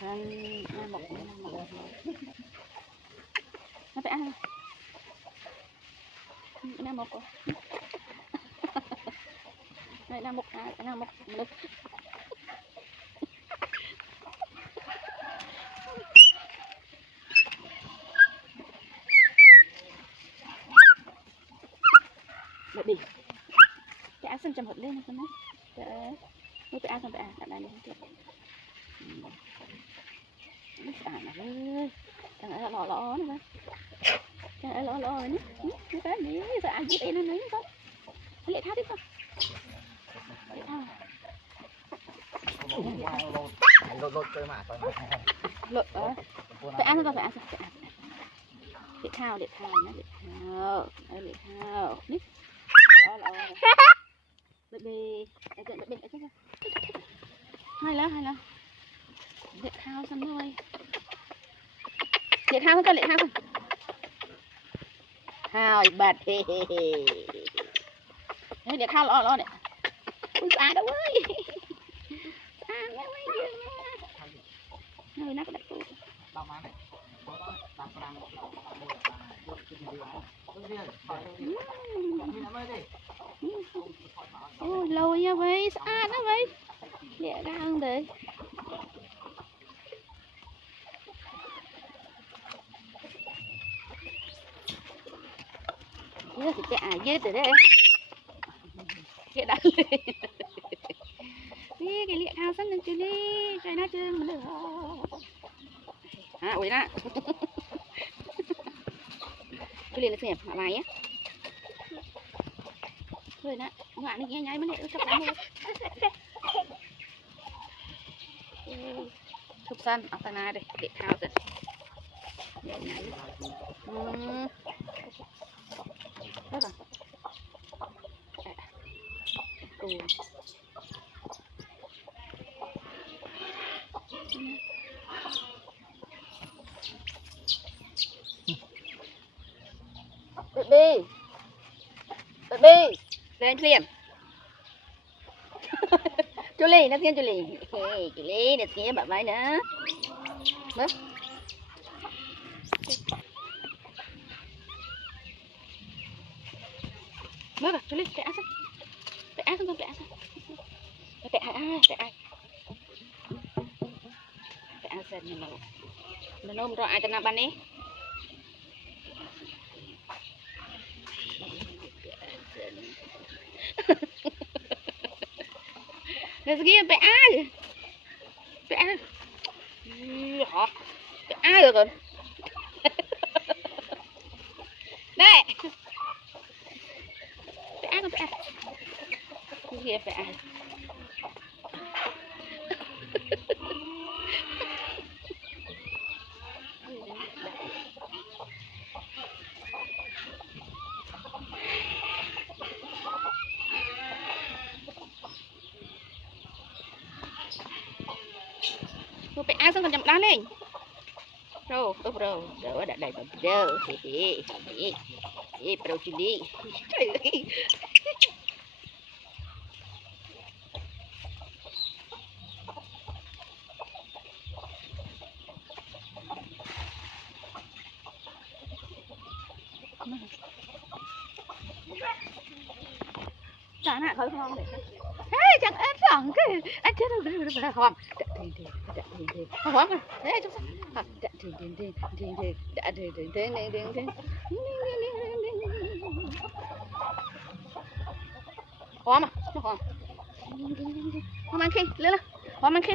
sang một nó phải ăn nó một này là một lực đợi đi cái áo xanh chầm hột lên con đấy mới phải ăn không phải ăn lại lên tiếp nó ơi thằng ấy lọ lọ nữa thằng ấy lọ lọ này nó cái gì sợ ai giết nó nữa không lấy tháo tiếp không lấy tháo lột chơi mà lột phải ăn không phải ăn để thao nó để thao nít bê hay là để thao xong rồi để thao con để thao con thao bật đấy để thao lo này ui xa đâu ơi xa quá mấy người nó có đặt tủ ôi lâu nha vậy xa nó vậy nhẹ ra hơn đấy thế thì chạy dễ từ đây cái đã đi cái liệt thao sẵn lên chơi đi chơi nó chơi mà được ui đó cái liền là xem hả mày á rồi nè ngã đi nghe nháy mới nè chắc lắm luôn thục sân ở tầng này đây để thao rồi để nháy rất là baby lên liền chú lì nó tiên chú lì để tiên bảo váy nữa bớt bớt chú lì tệ sao tệ không tệ sao tệ ai tệ ai xem nó nôm rồi ai cho nó ban đi Let's get bé ai hả bé ai rồi con đây bé ai con bé ai kia bé ai phải ăn xong còn chậm đá lên rồi đã đầy rồi pro chili chẳng hạn hơi không để chẳng ăn phẳng cái anh chết rồi không hoang à đấy chúng ta hoang mà hoang hoang mang khi lên hoang mang khi